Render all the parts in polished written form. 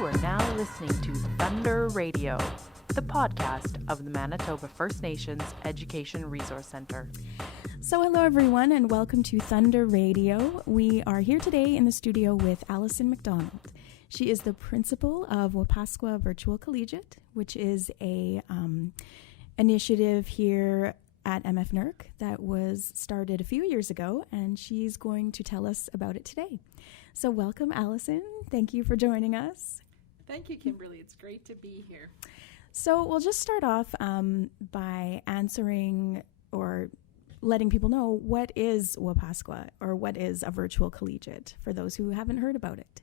You are now listening to Thunder Radio, the podcast of the Manitoba First Nations Education Resource Centre. So hello everyone and welcome to Thunder Radio. We are here today in the studio with Allison McDonald. She is the principal of Wapaskwa Virtual Collegiate, which is a initiative here at MFNERC that was started a few years ago, and she's going to tell us about it today. So welcome, Allison. Thank you for joining us. Thank you, Kimberly. It's great to be here. So we'll just start off by answering or letting people know what is Wapaskwa, or what is a virtual collegiate, for those who haven't heard about it.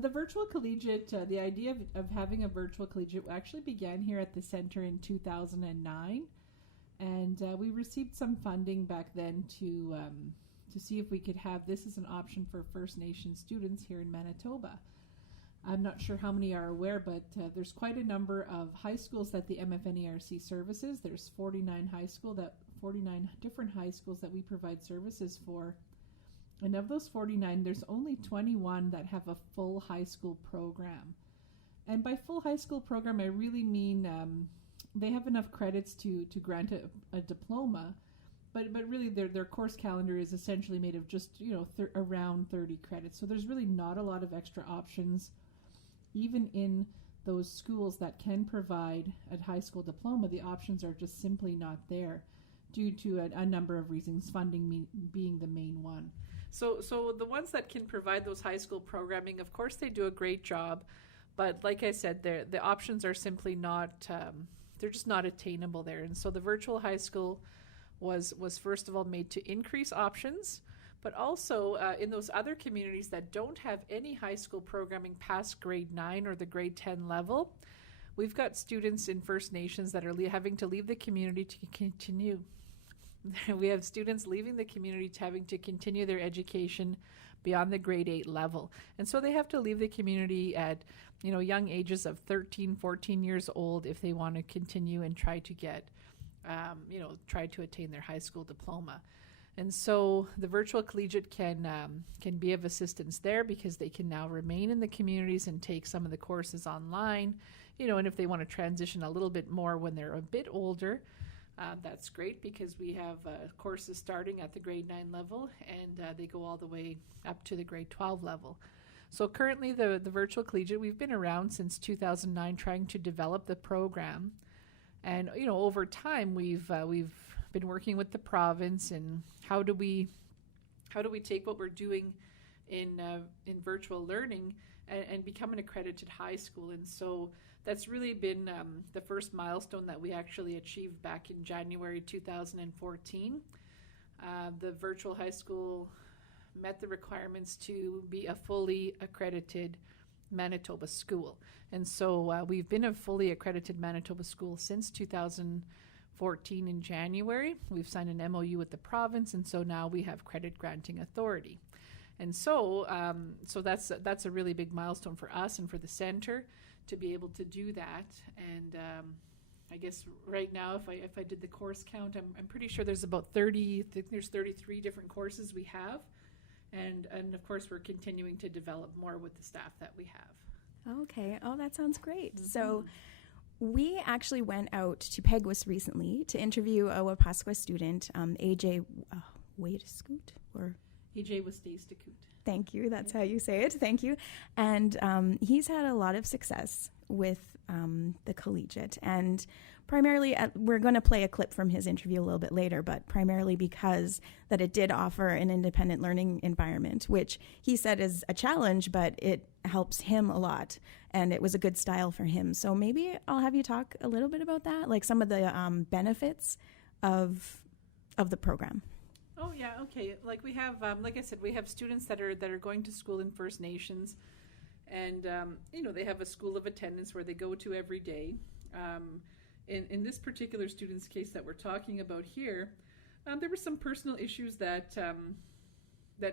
The virtual collegiate, the idea of having a virtual collegiate actually began here at the center in 2009. And we received some funding back then to see if we could have this as an option for First Nation students here in Manitoba. I'm not sure how many are aware, but there's quite a number of high schools that the MFNERC services. There's 49 different high schools that we provide services for. And of those 49, there's only 21 that have a full high school program. And by full high school program, I really mean they have enough credits to grant a diploma, but really their course calendar is essentially made of just around 30 credits. So there's really not a lot of extra options, even in those schools that can provide a high school diploma. The options are just simply not there due to a number of reasons, funding being the main one. So the ones that can provide those high school programming, of course, they do a great job, but like I said, the options are simply not. They're just not attainable there. And so the virtual high school was first of all made to increase options, but also in those other communities that don't have any high school programming past grade 9 or the grade 10 level, we've got students in First Nations that are having to leave the community to continue. We have students leaving the community having to continue their education beyond the grade 8 level. And so they have to leave the community at young ages of 13, 14 years old if they want to continue and try to get, try to attain their high school diploma. And so the virtual collegiate can be of assistance there because they can now remain in the communities and take some of the courses online, and if they want to transition a little bit more when they're a bit older, that's great because we have courses starting at the grade 9 level and they go all the way up to the grade 12 level. So currently the virtual collegiate, we've been around since 2009 trying to develop the program. And, over time we've been working with the province and how do we take what we're doing in virtual learning and become an accredited high school. And so that's really been the first milestone that we actually achieved back in January 2014. The virtual high school met the requirements to be a fully accredited Manitoba school. And so we've been a fully accredited Manitoba school since 2014 in January. We've signed an MOU with the province, and so now we have credit granting authority. And so that's a really big milestone for us and for the center to be able to do that. And I guess right now, if I did the course count, I'm pretty sure there's about 30. I think there's 33 different courses we have, and of course we're continuing to develop more with the staff that we have. Okay. Oh, that sounds great. Mm-hmm. So we actually went out to Peguis recently to interview a Wapaskwa student, AJ Wastasecoot, or AJ Wastasecoot. Thank you. That's how you say it. Thank you. And he's had a lot of success with the collegiate. And primarily, we're going to play a clip from his interview a little bit later, but primarily because that it did offer an independent learning environment, which he said is a challenge, but it helps him a lot. And it was a good style for him. So maybe I'll have you talk a little bit about that, like some of the benefits of the program. Oh yeah, okay. Like we have, like I said, we have students that are going to school in First Nations, and they have a school of attendance where they go to every day. In this particular student's case that we're talking about here, there were some personal issues that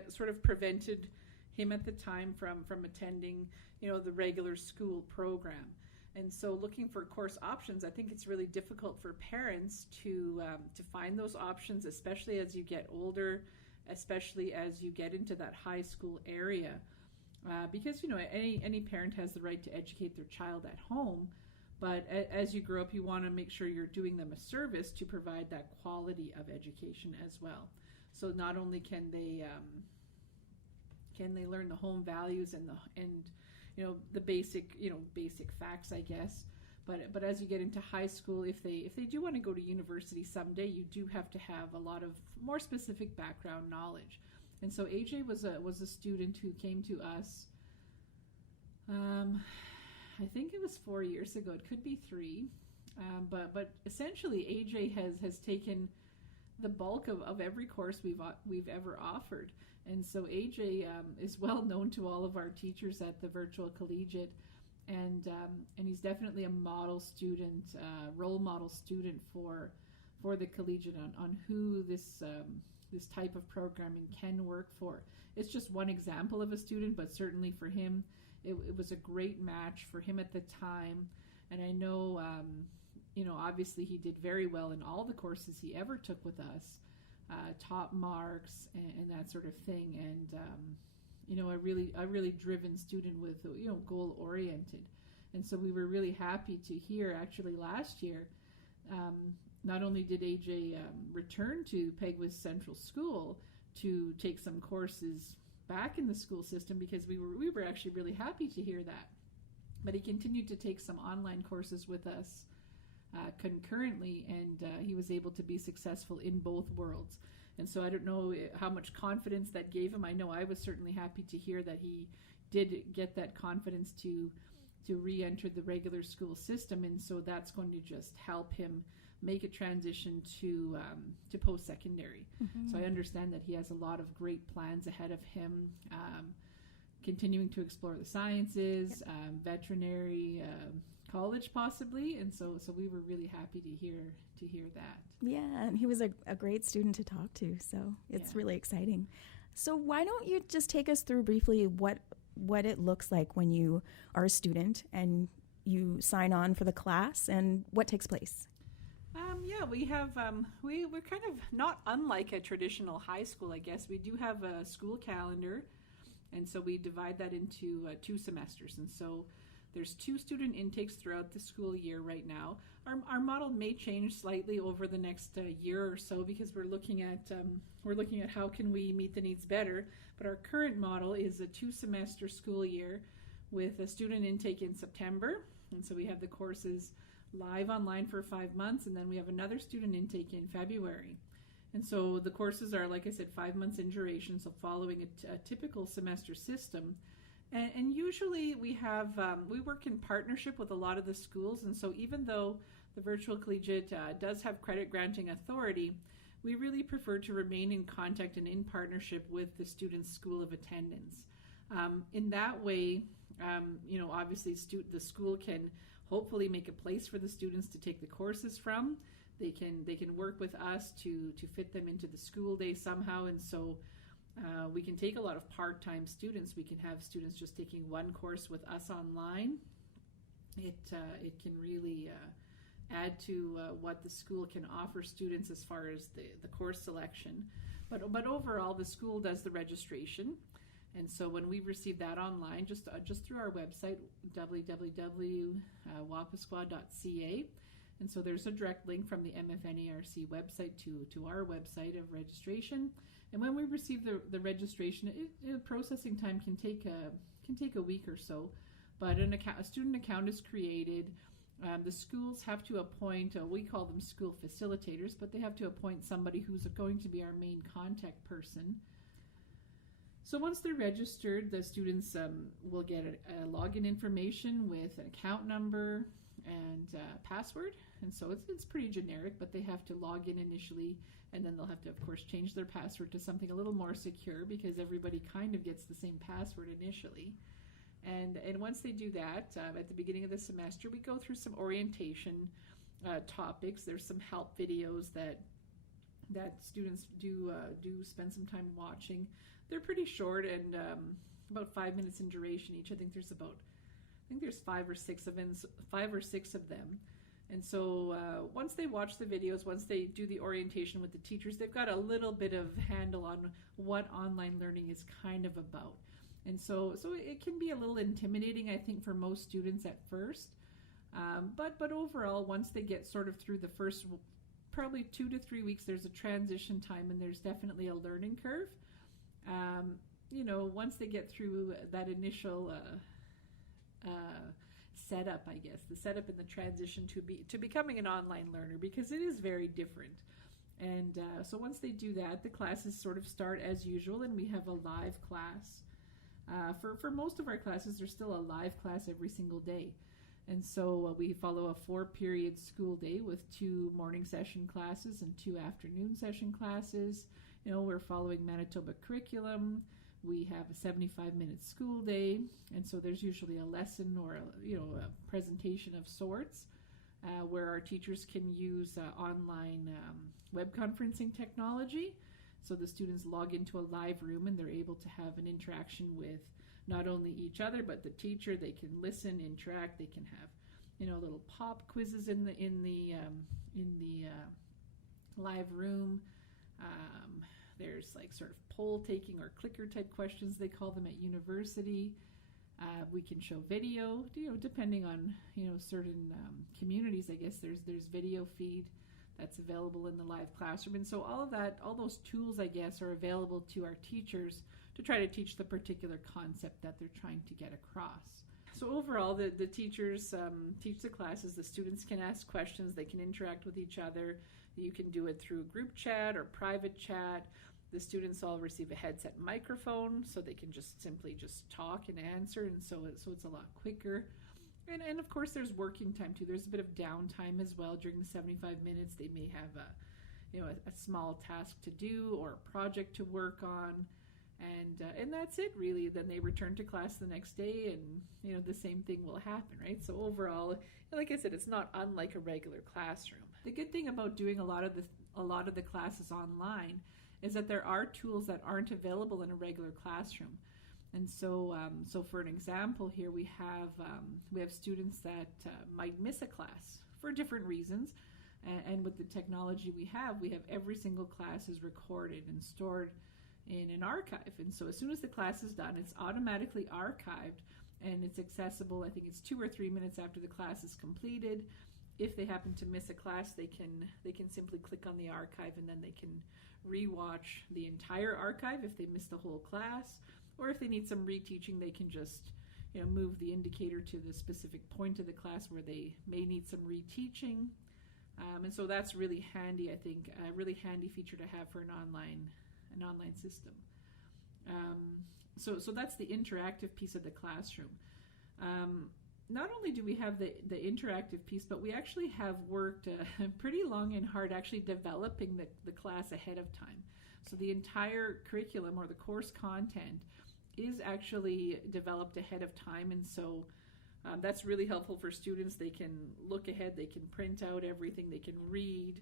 sort of prevented him at the time from attending, the regular school program. And so looking for course options, I think it's really difficult for parents to find those options, especially as you get older, especially as you get into that high school area. because any parent has the right to educate their child at home, but as you grow up, you want to make sure you're doing them a service to provide that quality of education as well. So not only can they learn the home values and the basic facts, I guess. But as you get into high school, if they do want to go to university someday, you do have to have a lot of more specific background knowledge. And so AJ was a student who came to us. I think it was 4 years ago. It could be 3, but essentially AJ has taken the bulk of every course we've ever offered. And so AJ is well known to all of our teachers at the Virtual Collegiate. And he's definitely a model student, role model student for the collegiate on who this type of programming can work for. It's just one example of a student, but certainly for him, it was a great match for him at the time. And I know, obviously he did very well in all the courses he ever took with us, top marks and that sort of thing. And a really driven student with, goal oriented. And so we were really happy to hear actually last year, not only did AJ return to Peguis Central School to take some courses back in the school system, because we were actually really happy to hear that, but he continued to take some online courses with us concurrently, and he was able to be successful in both worlds. And so I don't know how much confidence that gave him. I know I was certainly happy to hear that he did get that confidence to re-enter the regular school system, and so that's going to just help him make a transition to post-secondary. Mm-hmm. So I understand that he has a lot of great plans ahead of him, continuing to explore the sciences, veterinary, college possibly, and so we were really happy to hear that. Yeah, and he was a great student to talk to, so it's really exciting. So why don't you just take us through briefly what it looks like when you are a student and you sign on for the class and what takes place? We have we're kind of not unlike a traditional high school, I guess. We do have a school calendar, and so we divide that into 2 semesters, and so there's 2 student intakes throughout the school year right now. Our model may change slightly over the next year or so, because we're looking at how can we meet the needs better. But our current model is a 2-semester school year with a student intake in September, and so we have the courses live online for 5 months, and then we have another student intake in February. And so the courses are, like I said, 5 months in duration, so following a typical semester system. And usually we work in partnership with a lot of the schools, and so even though the Virtual Collegiate does have credit granting authority, we really prefer to remain in contact and in partnership with the student's school of attendance. In that way, obviously the school can hopefully make a place for the students to take the courses from. They can work with us to fit them into the school day somehow, and so we can take a lot of part-time students. We can have students just taking one course with us online. It can really add to what the school can offer students as far as the course selection. But overall, the school does the registration. And so when we receive that online, just through our website, www.wapaskwa.ca, and so there's a direct link from the MFNERC website to our website of registration. And when we receive the registration, processing time can take a week or so, but a student account is created. The schools have to appoint, we call them school facilitators, but they have to appoint somebody who's going to be our main contact person. So once they're registered, the students will get a login information with an account number and password. And so it's pretty generic, but they have to log in initially, and then they'll have to, of course, change their password to something a little more secure, because everybody kind of gets the same password initially. And once they do that, at the beginning of the semester, we go through some orientation topics. There's some help videos that students do spend some time watching. They're pretty short and about 5 minutes in duration each. I think there's 5 or 6 of them. And so once they watch the videos, once they do the orientation with the teachers, they've got a little bit of handle on what online learning is kind of about. And so it can be a little intimidating, I think, for most students at first. But overall, once they get sort of through the first probably 2 to 3 weeks, there's a transition time and there's definitely a learning curve. Once they get through that initial setup, I guess, the setup and the transition to becoming an online learner, because it is very different. And so once they do that, the classes sort of start as usual, and we have a live class. For most of our classes, there's still a live class every single day. And so we follow a 4-period school day with 2 morning session classes and 2 afternoon session classes. We're following Manitoba curriculum. We have a 75-minute school day, and so there's usually a lesson or a presentation of sorts where our teachers can use online web conferencing technology. So the students log into a live room and they're able to have an interaction with not only each other but the teacher. They can listen, interact. They can have little pop quizzes in the live room. There's like sort of poll taking or clicker type questions, they call them at university. We can show video, depending on certain communities. I guess there's video feed that's available in the live classroom. And so all those tools, I guess, are available to our teachers to try to teach the particular concept that they're trying to get across. So overall, the teachers teach the classes. The students can ask questions. They can interact with each other. You can do it through group chat or private chat. The students all receive a headset microphone, so they can just simply talk and answer, and so it's a lot quicker. And of course, there's working time too. There's a bit of downtime as well during the 75 minutes. They may have a small task to do or a project to work on, and that's it really. Then they return to class the next day, and the same thing will happen, right? So overall, like I said, it's not unlike a regular classroom. The good thing about doing a lot of the classes online is that there are tools that aren't available in a regular classroom. And so for an example here, we have students that might miss a class for different reasons. And with the technology we have every single class is recorded and stored in an archive. And so as soon as the class is done, it's automatically archived, and it's accessible. I think it's 2 or 3 minutes after the class is completed. If they happen to miss a class, they can simply click on the archive, and then they can rewatch the entire archive if they missed the whole class, or if they need some reteaching, they can just move the indicator to the specific point of the class where they may need some reteaching. And so that's really handy, I think, a really handy feature to have for an online system. So that's the interactive piece of the classroom. Not only do we have the interactive piece, but we actually have worked pretty long and hard actually developing the class ahead of time. So the entire curriculum or the course content is actually developed ahead of time, and so that's really helpful for students. They can look ahead, they can print out everything, they can read,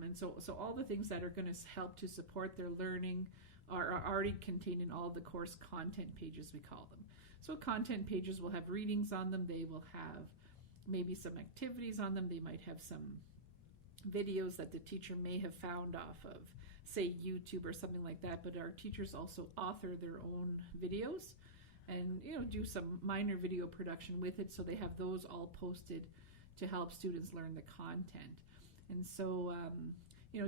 and so all the things that are going to help to support their learning are already contained in all the course content pages, we call them. So content pages will have readings on them. They will have maybe some activities on them. They might have some videos that the teacher may have found off of, say, YouTube or something like that. But our teachers also author their own videos and do some minor video production with it. So they have those all posted to help students learn the content. And so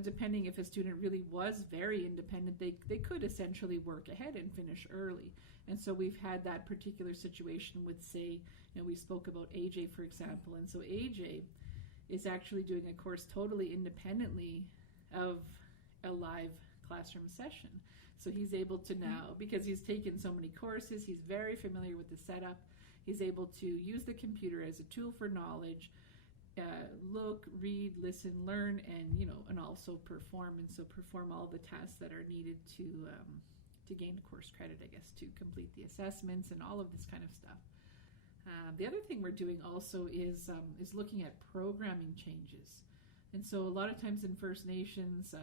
depending if a student really was very independent, they could essentially work ahead and finish early. And so we've had that particular situation with, say, we spoke about AJ, for example. And so AJ is actually doing a course totally independently of a live classroom session. So he's able to now, because he's taken so many courses, he's very familiar with the setup. He's able to use the computer as a tool for knowledge, look, read, listen, learn, and also perform. And so perform all the tasks that are needed to gain course credit, I guess, to complete the assessments and all of this kind of stuff. The other thing we're doing also is looking at programming changes. And so a lot of times in First Nations,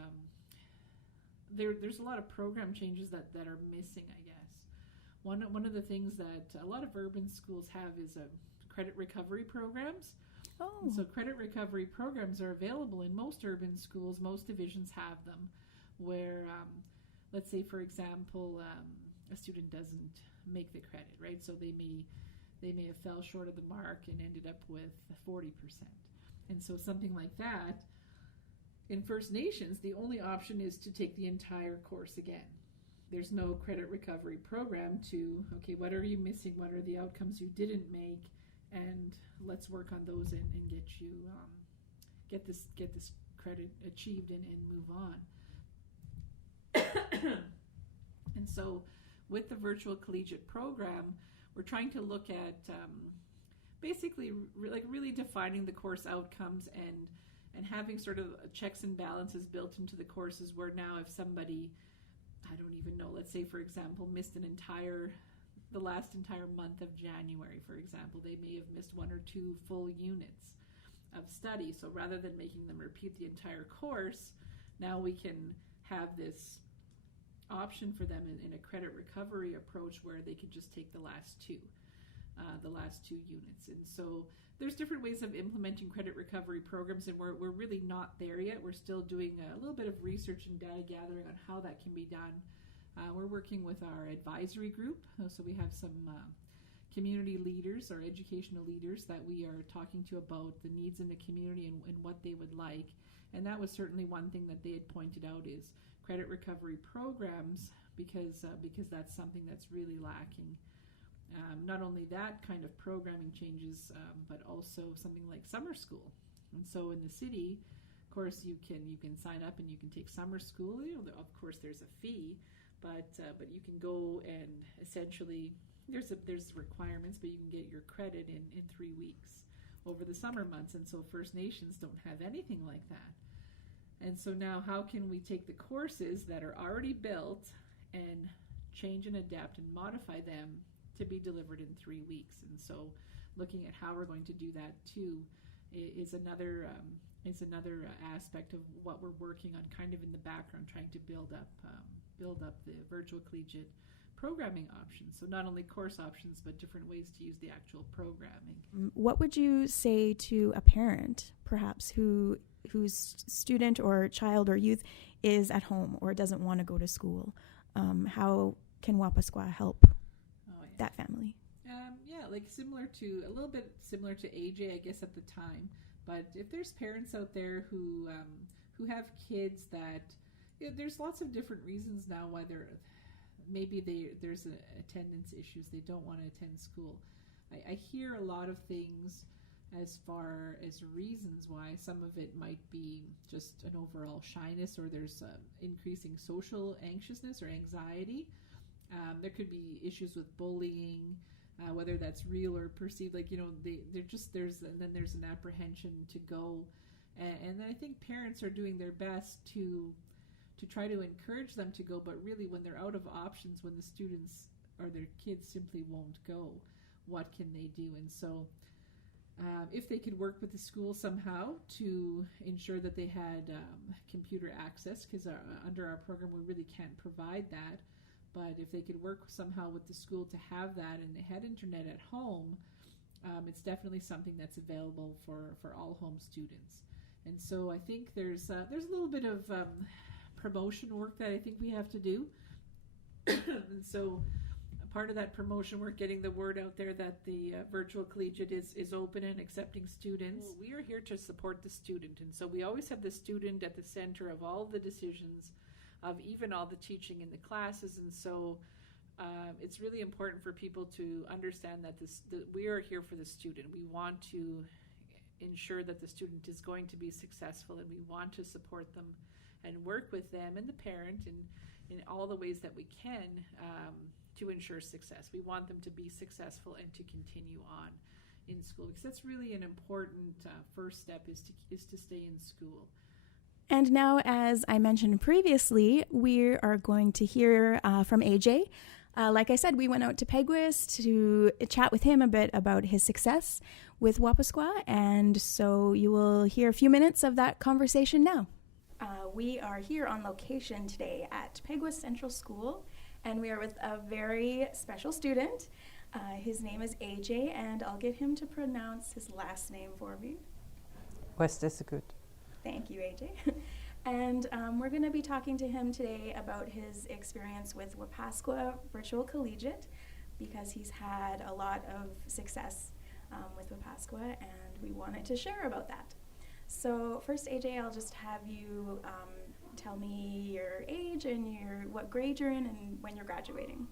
there's a lot of program changes that are missing, I guess. One of the things that a lot of urban schools have is credit recovery programs. Oh. And so credit recovery programs are available in most urban schools. Most divisions have them, where let's say, for example, a student doesn't make the credit, right? So they may have fell short of the mark and ended up with 40%. And so something like that, in First Nations, the only option is to take the entire course again. There's no credit recovery program to, okay, what are you missing? What are the outcomes you didn't make? And let's work on those and get you, get this credit achieved and move on. And so with the virtual collegiate program, we're trying to look at basically really defining the course outcomes and having sort of checks and balances built into the courses, where now if somebody, I don't even know, let's say for example missed the last entire month of January, for example, they may have missed 1 or 2 full units of study. So rather than making them repeat the entire course, now we can have this option for them in a credit recovery approach where they could just take the last two units. And so there's different ways of implementing credit recovery programs, and we're really not there yet. We're still doing a little bit of research and data gathering on how that can be done. We're working with our advisory group, so we have some community leaders or educational leaders that we are talking to about the needs in the community and what they would like. And that was certainly one thing that they had pointed out is credit recovery programs, because that's something that's really lacking. Not only that kind of programming changes, but also something like summer school. And so in the city, of course, you can sign up and you can take summer school. Of course, there's a fee, but you can go and essentially there's requirements, but you can get your credit in 3 weeks over the summer months. And so First Nations don't have anything like that. And so now how can we take the courses that are already built and change and adapt and modify them to be delivered in 3 weeks? And so looking at how we're going to do that too is another aspect of what we're working on kind of in the background, trying to build up the virtual collegiate programming options. So not only course options, but different ways to use the actual programming. What would you say to a parent, perhaps, whose student or child or youth is at home or doesn't want to go to school? How can Wapaskwa help that family? A little bit similar to AJ, I guess, at the time. But if there's parents out there who have kids that, there's lots of different reasons now why there's attendance issues. They don't want to attend school. I hear a lot of things as far as reasons why. Some of it might be just an overall shyness, or there's increasing social anxiousness or anxiety. There could be issues with bullying, whether that's real or perceived. There's an apprehension to go, and I think parents are doing their best to try to encourage them to go. But really, when they're out of options, when the students or their kids simply won't go, what can they do? And so, if they could work with the school somehow to ensure that they had computer access, because under our program we really can't provide that. But if they could work somehow with the school to have that, and they had internet at home, it's definitely something that's available for all home students. And so I think there's a little bit of promotion work that I think we have to do. And so part of that promotion work, getting the word out there that the virtual collegiate is open and accepting students. Well, we are here to support the student, and so we always have the student at the center of all the decisions, of even all the teaching in the classes. And so it's really important for people to understand that we are here for the student. We want to ensure that the student is going to be successful, and we want to support them and work with them and the parent in all the ways that we can to ensure success. We want them to be successful and to continue on in school, because that's really an important first step is to stay in school. And now, as I mentioned previously, we are going to hear from AJ. Like I said, we went out to Peguis to chat with him a bit about his success with Wapaskwa, and so you will hear a few minutes of that conversation now. We are here on location today at Peguis Central School, and we are with a very special student. His name is AJ, and I'll get him to pronounce his last name for me. Wastasecoot. Thank you, AJ. And we're going to be talking to him today about his experience with Wapaskwa Virtual Collegiate. because he's had a lot of success with Wapaskwa, and we wanted to share about that. So first, AJ, I'll just have you tell me your age and what grade you're in and when you're graduating.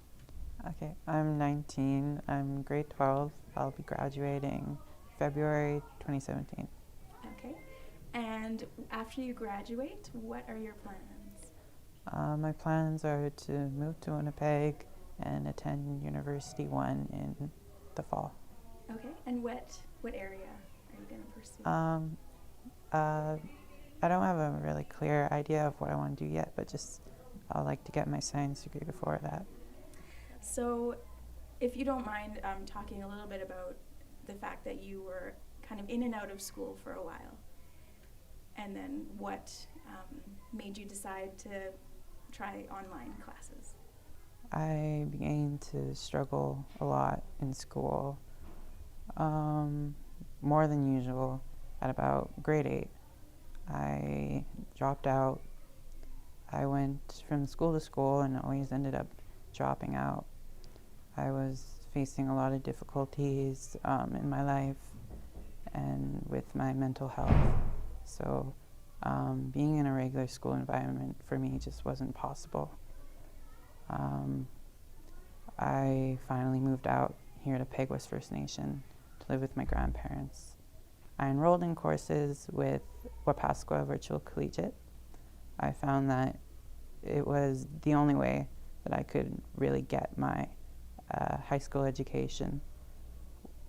Okay, I'm 19. I'm grade 12. I'll be graduating February 2017. Okay. And after you graduate, what are your plans? My plans are to move to Winnipeg and attend University 1 in the fall. Okay. And what area are you going to pursue? I don't have a really clear idea of what I want to do yet, but just I'd like to get my science degree before that. So if you don't mind talking a little bit about the fact that you were kind of in and out of school for a while, and then what made you decide to try online classes? I began to struggle a lot in school, more than usual. At about grade 8, I dropped out. I went from school to school and always ended up dropping out. I was facing a lot of difficulties in my life and with my mental health. So being in a regular school environment for me just wasn't possible. I finally moved out here to Peguis First Nation to live with my grandparents. I enrolled in courses with Wapaskwa Virtual Collegiate. I found that it was the only way that I could really get my high school education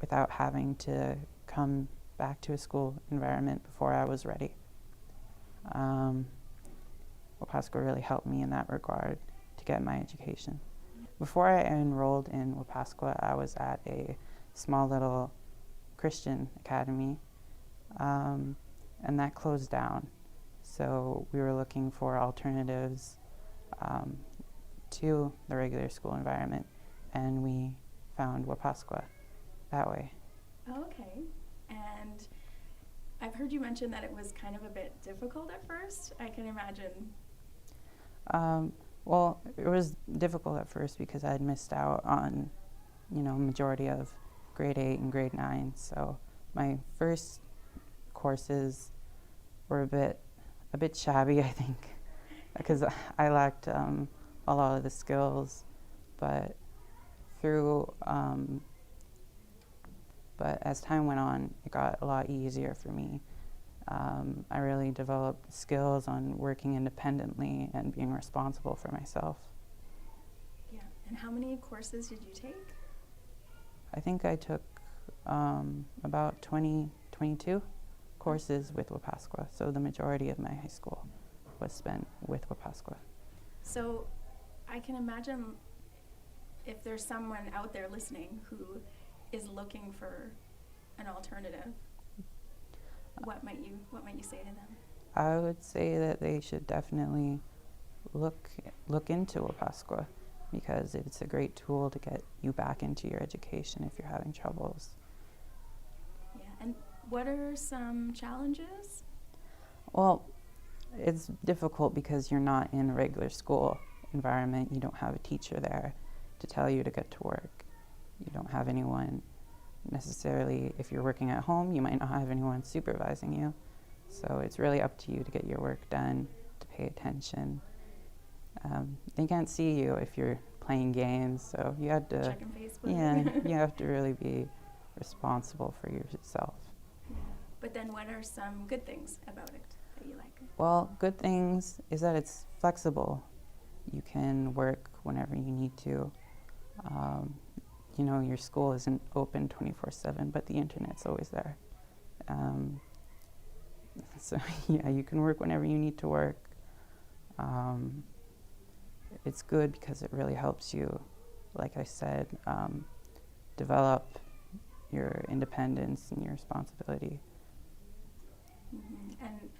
without having to come back to a school environment before I was ready. Wapaskwa really helped me in that regard to get my education. Before I enrolled in Wapaskwa, I was at a small little Christian academy, and that closed down. So we were looking for alternatives to the regular school environment, and we found Wapaskwa that way. Okay. And I've heard you mention that it was kind of a bit difficult at first. I can imagine. Well, it was difficult at first because I had missed out on, majority of grade 8 and grade 9. So my first courses were a bit shabby, I think, because I lacked a lot of the skills. But but as time went on, it got a lot easier for me. I really developed skills on working independently and being responsible for myself. Yeah. And how many courses did you take? I think I took about 22 courses with Wapaskwa, so the majority of my high school was spent with Wapaskwa. So I can imagine if there's someone out there listening who is looking for an alternative, what might you say to them? I would say that they should definitely look into Wapaskwa, because it's a great tool to get you back into your education if you're having troubles. Yeah, and what are some challenges? Well, it's difficult because you're not in a regular school environment. You don't have a teacher there to tell you to get to work. You don't have anyone necessarily. If you're working at home, you might not have anyone supervising you. So it's really up to you to get your work done, to pay attention. They can't see you if you're playing games, so you have to Checking Facebook. Yeah, you have to really be responsible for yourself. Yeah. But then what are some good things about it that you like? Well, good things is that it's flexible. You can work whenever you need to. Your school isn't open 24/7, but the internet's always there. So yeah, you can work whenever you need to work. It's good because it really helps you, like I said, develop your independence and your responsibility. Mm-hmm. And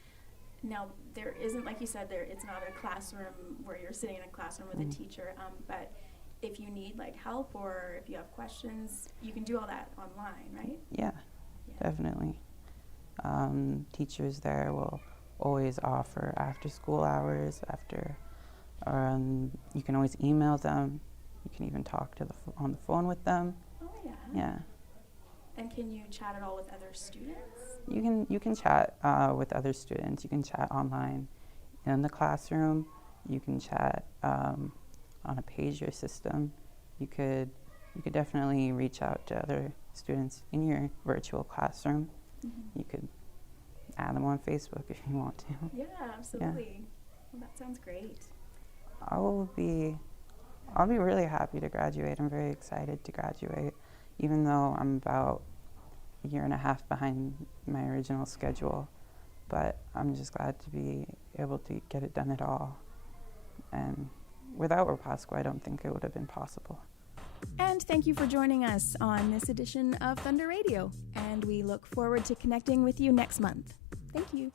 now there isn't, like you said, it's not a classroom where you're sitting in a classroom with a teacher, but if you need help or if you have questions, you can do all that online, right? Yeah. Definitely. Teachers there will always offer after school hours, you can always email them. You can even talk to on the phone with them. Oh, yeah. Yeah. And can you chat at all with other students? You can chat with other students. You can chat online in the classroom. You can chat on a pager system. You could definitely reach out to other students in your virtual classroom. You could add them on Facebook if you want to. Yeah, absolutely. Well, that sounds great. I'll be really happy to graduate. I'm very excited to graduate, even though I'm about a year and a half behind my original schedule. But I'm just glad to be able to get it done at all. And without Wapaskwa, I don't think it would have been possible. And thank you for joining us on this edition of Thunder Radio. And we look forward to connecting with you next month. Thank you.